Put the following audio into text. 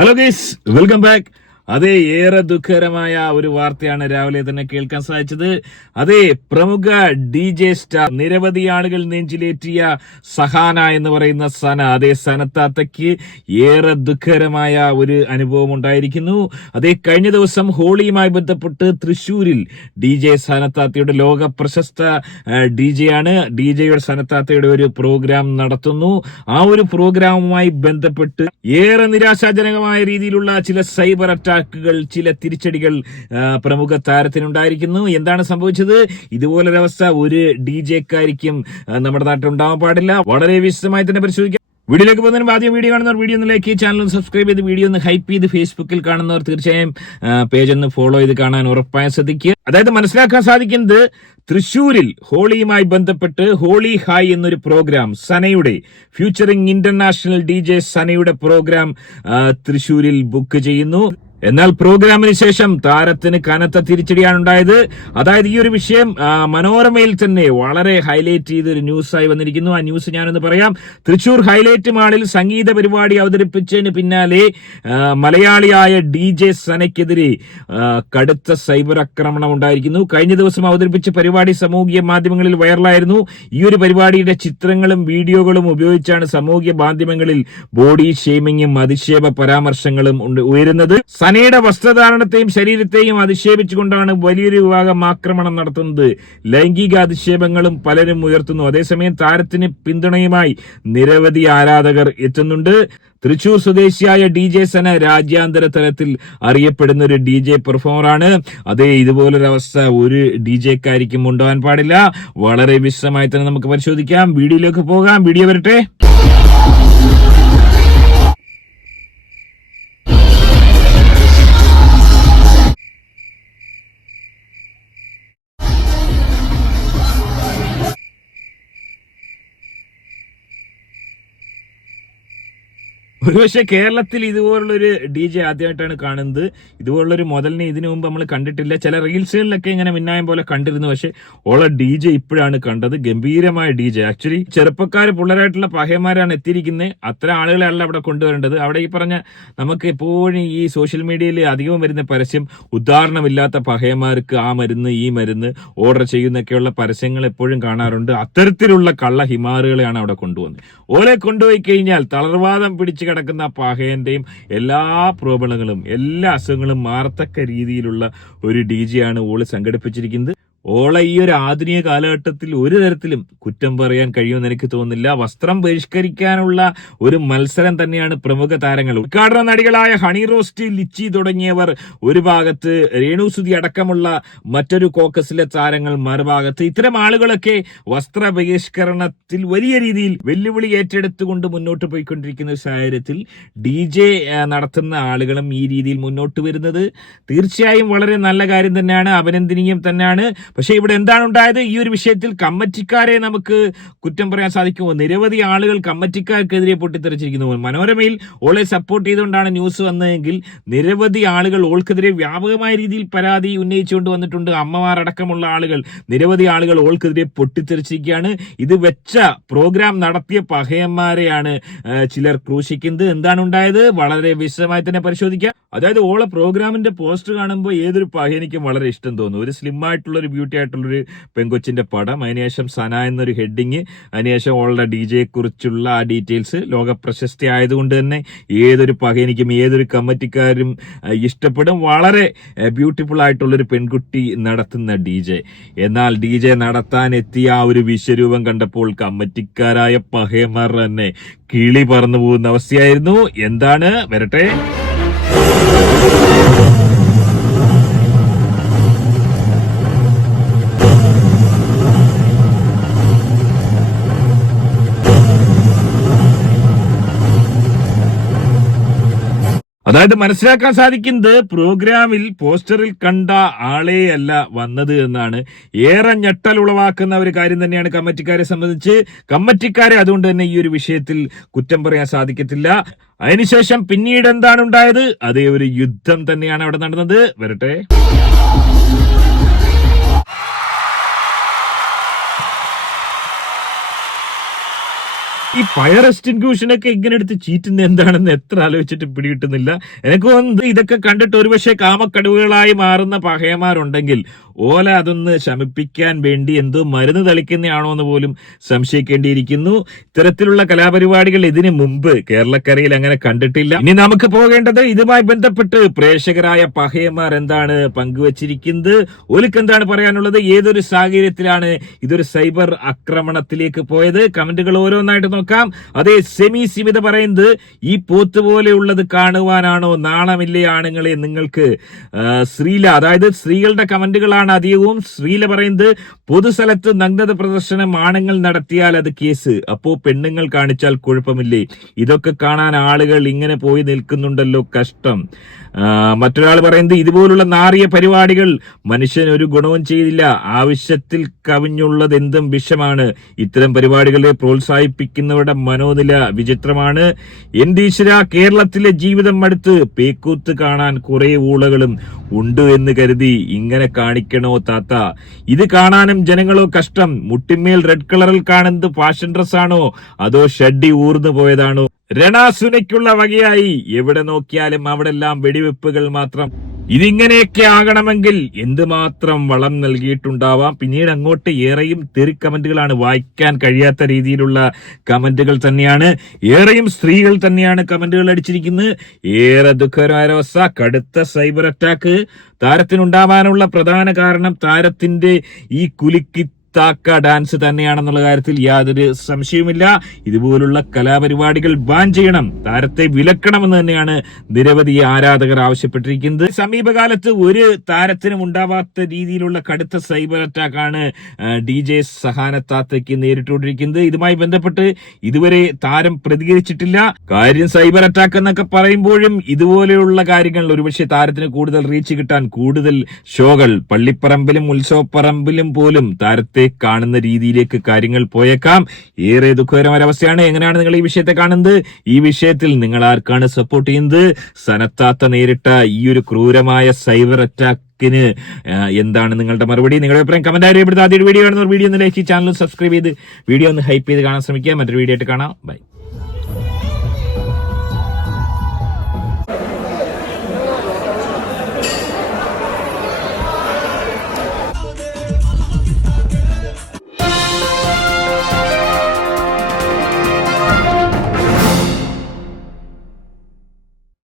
Hello guys, welcome back. അതേ, ഏറെ ദുഃഖകരമായ ഒരു വാർത്തയാണ് രാവിലെ തന്നെ കേൾക്കാൻ സാധിച്ചത്. അതേ, പ്രമുഖ DJ സ്റ്റാർ, നിരവധി ആളുകൾ നെഞ്ചിലേറ്റിയ സഹാന എന്ന് പറയുന്ന സന, അതേ സനത്താത്തയ്ക്ക് ഏറെ ദുഃഖകരമായ ഒരു അനുഭവം ഉണ്ടായിരിക്കുന്നു. അതേ, കഴിഞ്ഞ ദിവസം ഹോളിയുമായി ബന്ധപ്പെട്ട് തൃശ്ശൂരിൽ DJ സനത്താത്തയുടെ ലോക പ്രശസ്ത DJ ആണ്, DJയുടെ സനത്താത്തയുടെ ഒരു പ്രോഗ്രാം നടത്തുന്നു. ആ ഒരു പ്രോഗ്രാമുമായി ബന്ധപ്പെട്ട് ഏറെ നിരാശാജനകമായ രീതിയിലുള്ള ചില സൈബർ അറ്റാക്കുകൾ, ചില തിരിച്ചടികൾ പ്രമുഖ താരത്തിനുണ്ടായിരിക്കുന്നു. എന്താണ് സംഭവിച്ചത്? ഇതുപോലൊരവസ്ഥ ഒരു DJക്കാരിക്കും നമ്മുടെ നാട്ടിൽ ഉണ്ടാവാൻ പാടില്ല. വളരെ വിശദമായി തന്നെ പരിശോധിക്കാം. വീഡിയോയിലേക്ക് പോകുന്നതിന് ആദ്യം വീഡിയോ കാണുന്നവർ വീഡിയോ ഒന്ന് ലൈക്ക് ചെയ്ത് ചാനൽ ഒന്ന് സബ്സ്ക്രൈബ് ചെയ്ത് വീഡിയോ ഒന്ന് ഹൈപ്പ് ചെയ്ത് ഫേസ്ബുക്കിൽ കാണുന്നവർ തീർച്ചയായും പേജ് ഒന്ന് ഫോളോ ചെയ്ത് കാണാൻ ഉറപ്പായും ശ്രദ്ധിക്കുക. അതായത് മനസ്സിലാക്കാൻ സാധിക്കുന്നത്, തൃശ്ശൂരിൽ ഹോളിയുമായി ബന്ധപ്പെട്ട് ഹോളി ഹായ് എന്നൊരു പ്രോഗ്രാം, സനയുടെ ഫ്യൂച്ചറിംഗ് ഇന്റർനാഷണൽ DJ സനയുടെ പ്രോഗ്രാം തൃശ്ശൂരിൽ ബുക്ക് ചെയ്യുന്നു. എന്നാൽ പ്രോഗ്രാമിന് ശേഷം താരത്തിന് കനത്ത തിരിച്ചടിയാണ് ഉണ്ടായത്. അതായത് ഈ ഒരു വിഷയം മനോരമയിൽ തന്നെ വളരെ ഹൈലൈറ്റ് ചെയ്തൊരു ന്യൂസായി വന്നിരിക്കുന്നു. ആ ന്യൂസ് ഞാനൊന്ന് പറയാം. തൃശൂർ ഹൈലൈറ്റ് മാളിൽ സംഗീത പരിപാടി അവതരിപ്പിച്ചതിന് പിന്നാലെ മലയാളിയായ DJ സനയ്ക്കെതിരെ കടുത്ത സൈബർ ആക്രമണം ഉണ്ടായിരിക്കുന്നു. കഴിഞ്ഞ ദിവസം അവതരിപ്പിച്ച പരിപാടി സാമൂഹിക മാധ്യമങ്ങളിൽ വൈറലായിരുന്നു. ഈ ഒരു പരിപാടിയുടെ ചിത്രങ്ങളും വീഡിയോകളും ഉപയോഗിച്ചാണ് സാമൂഹിക മാധ്യമങ്ങളിൽ ബോഡി ഷെയ്മിങ്ങും അധിക്ഷേപ പരാമർശങ്ങളും ഉയരുന്നത്. സനയുടെ വസ്ത്രധാരണത്തെയും ശരീരത്തെയും അധിക്ഷേപിച്ചുകൊണ്ടാണ് വലിയൊരു വിഭാഗം ആക്രമണം നടത്തുന്നത്. ലൈംഗിക അധിക്ഷേപങ്ങളും പലരും ഉയർത്തുന്നു. അതേസമയം താരത്തിന് പിന്തുണയുമായി നിരവധി ആരാധകർ എത്തുന്നുണ്ട്. തൃശൂർ സ്വദേശിയായ DJ സന രാജ്യാന്തര തലത്തിൽ അറിയപ്പെടുന്ന ഒരു DJ പെർഫോമറാണ്. അതേ, ഇതുപോലൊരവസ്ഥ ഒരു DJക്കാരിക്കും ഉണ്ടാവാൻ പാടില്ല. വളരെ വിശദമായി തന്നെ നമുക്ക് പരിശോധിക്കാം. വീഡിയോയിലേക്ക് പോകാം. വീഡിയോ വരട്ടെ. ഒരുപക്ഷെ കേരളത്തിൽ ഇതുപോലുള്ളൊരു DJ ആദ്യമായിട്ടാണ് കാണുന്നത്. ഇതുപോലുള്ളൊരു മുതലിനെ ഇതിനു മുമ്പ് നമ്മൾ കണ്ടിട്ടില്ല. ചില റീൽസുകളിലൊക്കെ ഇങ്ങനെ മിന്നായം പോലെ കണ്ടിരുന്നു. പക്ഷെ ഓളെ DJ ഇപ്പോഴാണ് കണ്ടത്. ഗംഭീരമായ DJ. ആക്ച്വലി ചെറുപ്പക്കാർ പിള്ളേരായിട്ടുള്ള പഹയന്മാരാണ് എത്തിയിരിക്കുന്നത്. അത്ര ആളുകളെയല്ല അവിടെ കൊണ്ടുവരേണ്ടത്. അവിടെ ഈ പറഞ്ഞ നമുക്ക് എപ്പോഴും ഈ സോഷ്യൽ മീഡിയയിൽ അധികവും വരുന്ന പരസ്യം, ഉദാഹരണമില്ലാത്ത പഹയന്മാർക്ക് ആ മരുന്ന് ഈ മരുന്ന് ഓർഡർ ചെയ്യുന്നൊക്കെയുള്ള പരസ്യങ്ങൾ എപ്പോഴും കാണാറുണ്ട്. അത്തരത്തിലുള്ള കള്ള ഹിമാറുകളെയാണ് അവിടെ കൊണ്ടുവന്നത്. ഓലെ കൊണ്ടുപോയി കഴിഞ്ഞാൽ തളർവാദം പിടിച്ച് കിടക്കുന്ന പഹയന്റെയും എല്ലാ പ്രോബ്ലങ്ങളും, എല്ലാ അസുഖങ്ങളും മാറത്തക്ക രീതിയിലുള്ള ഒരു DJ ആണ് ഓള് സംഘടിപ്പിച്ചിരിക്കുന്നത്. ഓളെ ഈ ഒരു ആധുനിക കാലഘട്ടത്തിൽ ഒരു തരത്തിലും കുറ്റം പറയാൻ കഴിയുമെന്ന് എനിക്ക് തോന്നുന്നില്ല. വസ്ത്രം ബഹിഷ്കരിക്കാനുള്ള ഒരു മത്സരം തന്നെയാണ് പ്രമുഖ താരങ്ങൾ. ഉദ്ഘാടന നടികളായ ഹണി റോസ്റ്റ്, ലിച്ചി തുടങ്ങിയവർ ഒരു ഭാഗത്ത്, രേണുസുതി അടക്കമുള്ള മറ്റൊരു കോക്കസിലെ താരങ്ങൾ മറുഭാഗത്ത്. ഇത്തരം ആളുകളൊക്കെ വസ്ത്ര ബഹിഷ്കരണത്തിൽ വലിയ രീതിയിൽ വെല്ലുവിളി ഏറ്റെടുത്തുകൊണ്ട് മുന്നോട്ട് പോയിക്കൊണ്ടിരിക്കുന്ന ഒരു സാഹചര്യത്തിൽ DJ നടത്തുന്ന ആളുകളും ഈ രീതിയിൽ മുന്നോട്ട് വരുന്നത് തീർച്ചയായും വളരെ നല്ല കാര്യം തന്നെയാണ്, അഭിനന്ദനീയം തന്നെയാണ്. പക്ഷെ ഇവിടെ എന്താണ് ഉണ്ടായത്? ഈ ഒരു വിഷയത്തിൽ കമ്മിറ്റിക്കാരെ നമുക്ക് കുറ്റം പറയാൻ സാധിക്കുമോ? നിരവധി ആളുകൾ കമ്മിറ്റിക്കാർക്കെതിരെ പൊട്ടിത്തെറിച്ചിരിക്കുന്നു. മനോരമയിൽ ഓളെ സപ്പോർട്ട് ചെയ്തുകൊണ്ടാണ് ന്യൂസ് വന്നതെങ്കിൽ നിരവധി ആളുകൾ ഓൾക്കെതിരെ വ്യാപകമായ രീതിയിൽ പരാതി ഉന്നയിച്ചുകൊണ്ട് വന്നിട്ടുണ്ട്. അമ്മമാരടക്കമുള്ള ആളുകൾ, നിരവധി ആളുകൾ ഓൾക്കെതിരെ പൊട്ടിത്തെറിച്ചിരിക്കുകയാണ്. ഇത് വെച്ച പ്രോഗ്രാം നടത്തിയ പഹയന്മാരെയാണ് ചിലർ ക്രൂശിക്കുന്നത്. എന്താണ് ഉണ്ടായത്? വളരെ വിശദമായി തന്നെ പരിശോധിക്കാം. അതായത് ഓളെ പ്രോഗ്രാമിന്റെ പോസ്റ്റർ കാണുമ്പോൾ ഏതൊരു പഹയനിക്കും വളരെ ഇഷ്ടം തോന്നും. ഒരു സ്ലിം ആയിട്ടുള്ള ഒരു ബ്യൂട്ടി ആയിട്ടുള്ളൊരു പെങ്കൊച്ചിന്റെ പടം, അതിനുശേഷം സന എന്നൊരു ഹെഡിങ്, അതിനുശേഷം ഓളുടെ DJയെ കുറിച്ചുള്ള ആ ഡീറ്റെയിൽസ്. ലോക പ്രശസ്തി ആയതുകൊണ്ട് തന്നെ ഏതൊരു പഹയനിക്കും ഏതൊരു കമ്മിറ്റിക്കാരും ഇഷ്ടപ്പെടും. വളരെ ബ്യൂട്ടിഫുൾ ആയിട്ടുള്ളൊരു പെൺകുട്ടി നടത്തുന്ന DJ. എന്നാൽ DJ നടത്താൻ എത്തിയ ആ ഒരു വിശ്വരൂപം കണ്ടപ്പോൾ കമ്മിറ്റിക്കാരായ പഹയന്മാർ തന്നെ കിളി പറന്നു പോകുന്ന അവസ്ഥയായിരുന്നു. എന്താണ്? വരട്ടെ. അതായത് മനസ്സിലാക്കാൻ സാധിക്കുന്നത്, പ്രോഗ്രാമിൽ പോസ്റ്ററിൽ കണ്ട ആളെ അല്ല വന്നത് എന്നാണ്. ഏറെ ഞെട്ടൽ ഉളവാക്കുന്ന ഒരു കാര്യം തന്നെയാണ് കമ്മിറ്റിക്കാരെ സംബന്ധിച്ച്. കമ്മിറ്റിക്കാരെ അതുകൊണ്ട് തന്നെ ഈ ഒരു വിഷയത്തിൽ കുറ്റം പറയാൻ സാധിക്കത്തില്ല. അതിനുശേഷം പിന്നീട് എന്താണ് ഉണ്ടായത്? അതേ ഒരു യുദ്ധം തന്നെയാണ് അവിടെ നടന്നത്. വരട്ടെ. ഈ ഫയർ എക്സ്റ്റിങ്ക്യൂഷനൊക്കെ ഇങ്ങനെ എടുത്ത് ചീറ്റുന്ന എന്താണെന്ന് എത്ര ആലോചിച്ചിട്ട് പിടികിട്ടുന്നില്ല. എനിക്ക് തോന്നുന്നത് ഇതൊക്കെ കണ്ടിട്ട് ഒരുപക്ഷെ കാമക്കടുവകളായി മാറുന്ന പഹയന്മാരുണ്ടെങ്കിൽ ഓല അതൊന്ന് ശമിപ്പിക്കാൻ വേണ്ടി എന്തോ മരുന്ന് തളിക്കുന്നതാണോ എന്ന് പോലും സംശയിക്കേണ്ടിയിരിക്കുന്നു. ഇത്തരത്തിലുള്ള കലാപരിപാടികൾ ഇതിനു മുമ്പ് കേരളക്കരയിൽ അങ്ങനെ കണ്ടിട്ടില്ല. ഇനി നമുക്ക് പോകേണ്ടത് ഇതുമായി ബന്ധപ്പെട്ട് പ്രേക്ഷകരായ പഹയന്മാർ എന്താണ് പങ്കുവച്ചിരിക്കുന്നത്, ഓലിക്ക് എന്താണ് പറയാനുള്ളത്, ഏതൊരു സാഹചര്യത്തിലാണ് ഇതൊരു സൈബർ ആക്രമണത്തിലേക്ക് പോയത്. കമന്റുകൾ ഓരോന്നായിട്ട് നോക്കാം. അതേ സെമി സിമിത പറയുന്നത്, ഈ പോത്ത് പോലെയുള്ളത് കാണുവാനാണോ നാണമില്ലേ ആണുങ്ങളെ നിങ്ങൾക്ക്. ശ്രീല, അതായത് സ്ത്രീകളുടെ കമന്റുകളാണ് അധികവും. ശ്രീല പറയുന്നത്, പൊതുസ്ഥലത്ത് നഗ്നത പ്രദർശനം ആണുങ്ങൾ നടത്തിയാൽ അത് കേസ്, അപ്പോ പെണ്ണുങ്ങൾ കാണിച്ചാൽ കുഴപ്പമില്ലേ. ഇതൊക്കെ കാണാൻ ആളുകൾ ഇങ്ങനെ പോയി നിൽക്കുന്നുണ്ടല്ലോ, കഷ്ടം. മറ്റൊരാൾ പറയുന്നത്, ഇതുപോലുള്ള നാറിയ പരിപാടികൾ മനുഷ്യൻ ഒരു ഗുണവും ചെയ്തില്ല, ആവശ്യത്തിൽ കവിഞ്ഞുള്ളത് എന്തും വിഷമാണ്. ഇത്തരം പരിപാടികളെ പ്രോത്സാഹിപ്പിക്കുന്നവരുടെ മനോനില വിചിത്രമാണ്. ഈശ്വര, കേരളത്തിലെ ജീവിതം അടുത്ത് പേക്കൂത്ത് കാണാൻ കുറെ ഊളകളും ഉണ്ട് എന്ന് കരുതി ഇങ്ങനെ കാണിക്കണോ താത്ത? ഇത് കാണാനും ജനങ്ങളോ കഷ്ടം. മുട്ടിന്മേൽ റെഡ് കളറിൽ കാണുന്നത് ഫാഷൻ ഡ്രസ്സാണോ അതോ ഷഡ്ഡി ഊർന്നു പോയതാണോ? രണാസുനയ്ക്കുള്ള വകയായി എവിടെ നോക്കിയാലും അവിടെല്ലാം വെടിവെപ്പുകൾ മാത്രം. ഇതിങ്ങനെയൊക്കെ ആകണമെങ്കിൽ എന്തുമാത്രം വളം നൽകിയിട്ടുണ്ടാവാം. പിന്നീട് അങ്ങോട്ട് ഏറെയും തെറി കമന്റുകളാണ്, വായിക്കാൻ കഴിയാത്ത രീതിയിലുള്ള കമന്റുകൾ തന്നെയാണ്. ഏറെയും സ്ത്രീകൾ തന്നെയാണ് കമന്റുകൾ അടിച്ചിരിക്കുന്നത്. ഏറെ ദുഃഖകരമായ അവസ്ഥ. കടുത്ത സൈബർ അറ്റാക്ക് താരത്തിനുണ്ടാവാനുള്ള പ്രധാന കാരണം താരത്തിന്റെ ഈ കുലുക്കി താക്ക ഡാൻസ് തന്നെയാണെന്നുള്ള കാര്യത്തിൽ യാതൊരു സംശയവുമില്ല. ഇതുപോലുള്ള കലാപരിപാടികൾ ബാൻ ചെയ്യണം, താരത്തെ വിലക്കണമെന്ന് തന്നെയാണ് നിരവധി ആരാധകർ ആവശ്യപ്പെട്ടിരിക്കുന്നത്. സമീപകാലത്ത് ഒരു താരത്തിനും ഉണ്ടാവാത്ത രീതിയിലുള്ള കടുത്ത സൈബർ അറ്റാക്കാണ് DJ സഹാനത്താത്തയ്ക്ക് നേരിട്ടുകൊണ്ടിരിക്കുന്നത്. ഇതുമായി ബന്ധപ്പെട്ട് ഇതുവരെ താരം പ്രതികരിച്ചിട്ടില്ല. കാര്യം സൈബർ അറ്റാക്ക് എന്നൊക്കെ പറയുമ്പോഴും ഇതുപോലെയുള്ള കാര്യങ്ങൾ ഒരുപക്ഷെ താരത്തിന് കൂടുതൽ റീച്ച് കിട്ടാൻ കൂടുതൽ ഷോകൾ പള്ളിപ്പറമ്പിലും ഉത്സവപ്പറമ്പിലും പോലും താരത്തെ കാണുന്ന രീതിയിലേക്ക് കാര്യങ്ങൾ പോയേക്കാം. ഏറെ ദുഃഖകരമായ അവസ്ഥയാണ്. എങ്ങനെയാണ് നിങ്ങൾ ഈ വിഷയത്തെ കാണുന്നത്? ഈ വിഷയത്തിൽ നിങ്ങൾ ആർക്കാണ് സപ്പോർട്ട് ചെയ്യുന്നത്? സനത്താത്ത നേരിട്ട ഈ ഒരു ക്രൂരമായ സൈബർ അറ്റാക്കിന് എന്താണ് നിങ്ങളുടെ മറുപടി? നിങ്ങളുടെ അഭിപ്രായം കമന്റ് അറിയപ്പെടുന്നത്. ആദ്യ വീഡിയോ കാണുന്നവർ വീഡിയോ ഒന്ന് ലൈക്ക്, ചാനൽ സബ്സ്ക്രൈബ് ചെയ്ത് വീഡിയോ ഒന്ന് ഹൈപ്പ് ചെയ്ത് കാണാൻ ശ്രമിക്കുക. മറ്റൊരു വീഡിയോ ആയിട്ട് കാണാം. ബൈ.